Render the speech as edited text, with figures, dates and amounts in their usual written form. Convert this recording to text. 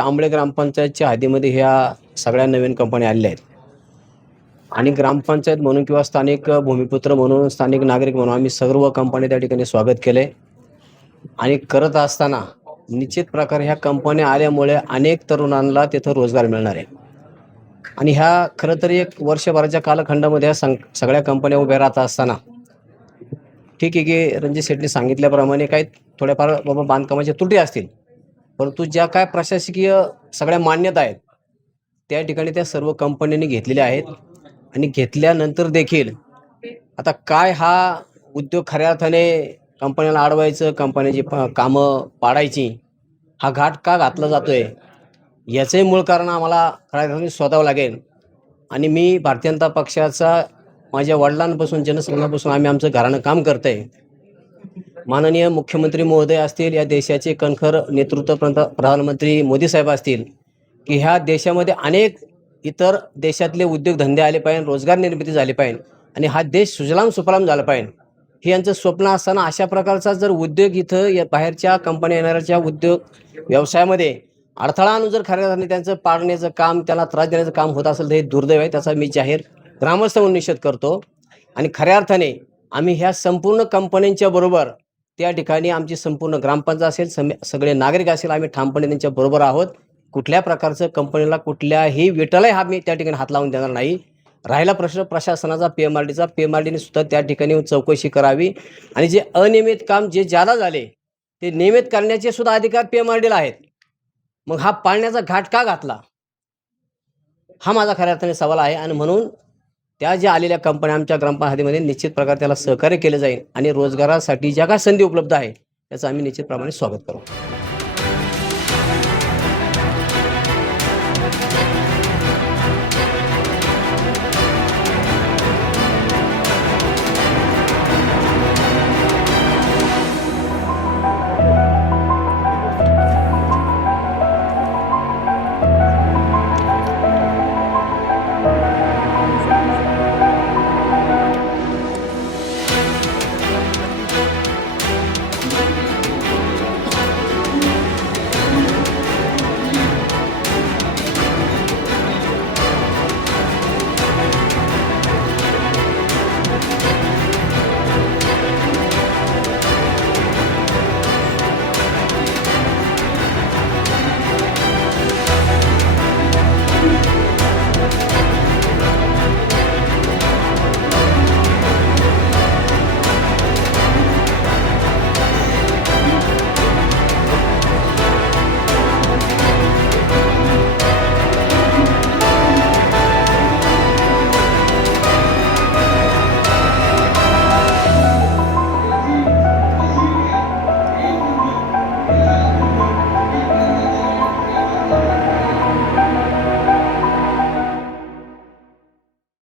आंबळे ग्रामपंचायतच्या हद्दीमध्ये ह्या सगळ्या नवीन कंपन्या आलेल्या आहेत आणि ग्रामपंचायत म्हणून किंवा स्थानिक भूमिपुत्र म्हणून स्थानिक नागरिक म्हणून आम्ही सर्व कंपन्या त्या ठिकाणी स्वागत केले आणि करत असताना निश्चित प्रकारे ह्या कंपन्या आल्यामुळे अनेक तरुणांना तिथं रोजगार मिळणार आहे आणि ह्या खरं तर एक वर्षभराच्या कालखंडामध्ये सगळ्या कंपन्या उभ्या राहत असताना ठीक आहे की रणजित शेट्टी सांगितल्याप्रमाणे काही थोड्याफार बाबा बांधकामाच्या त्रुटी असतील, परंतु ज्या काय प्रशासकीय सगळ्या मान्यता आहेत त्या ठिकाणी त्या सर्व कंपन्यांनी घेतलेल्या आहेत आणि घेतल्यानंतर देखील आता काय हा उद्योग खऱ्या अर्थाने कंपन्याला अडवायचं, कंपन्याची कामं पाडायची, हा घाट का घातला जातोय याचंही मूळ कारण आम्हाला खऱ्या अर्थाने शोधावं लागेल. आणि मी भारतीय जनता पक्षाचा माझ्या वडिलांपासून जनसंघापासून आम्ही आमचं घराणं काम करत आहे. माननीय मुख्यमंत्री महोदय असतील, या देशाचे कणखर नेतृत्व प्रधानमंत्री मोदी साहेब असतील की ह्या देशामध्ये अनेक इतर देशातले उद्योगधंदे आले पाहिजे, रोजगार निर्मिती झाली पाहिजे आणि हा देश सुजलाम सुफलाम झाला पाहिजे हे यांचं स्वप्न असताना अशा प्रकारचा जर उद्योग इथं बाहेरच्या कंपन्या येणाऱ्याच्या उद्योग व्यवसायामध्ये अडथळा आणून जर खऱ्या अर्थाने त्यांचं पाडण्याचं काम, त्याला त्रास देण्याचं काम होत असेल तर हे दुर्दैव आहे. त्याचा मी जाहीर ग्रामस्थ म्हणून निषेध करतो आणि खऱ्या अर्थाने आम्ही ह्या संपूर्ण कंपन्यांच्या बरोबर त्या ठिकाणी आमची संपूर्ण ग्रामपंचायत असेल, सगळे नागरिक असेल, आम्ही ठामपणे त्यांच्या बरोबर आहोत. कुठल्या प्रकारचं कंपनीला कुठल्याही विटालाही हा मी त्या ठिकाणी हात लावून देणार नाही. राहिला प्रश्न प्रशासनाचा, पीएमआरडीने सुद्धा त्या ठिकाणी चौकशी करावी आणि जे अनियमित काम जे ज्यादा झाले ते नियमित करण्याचे सुद्धा अधिकार पीएमआरडीला आहेत. मग हा पाळण्याचा घाट का घातला हा माझा खऱ्या अर्थाने सवाल आहे आणि म्हणून त्या ज्या आलेल्या कंपन्या आमच्या ग्रामपंचायतीमध्ये निश्चित प्रकारे त्याला सहकार्य केले जाईल आणि रोजगारासाठी ज्या काय संधी उपलब्ध आहे त्याचं आम्ही निश्चितप्रमाणे स्वागत करू.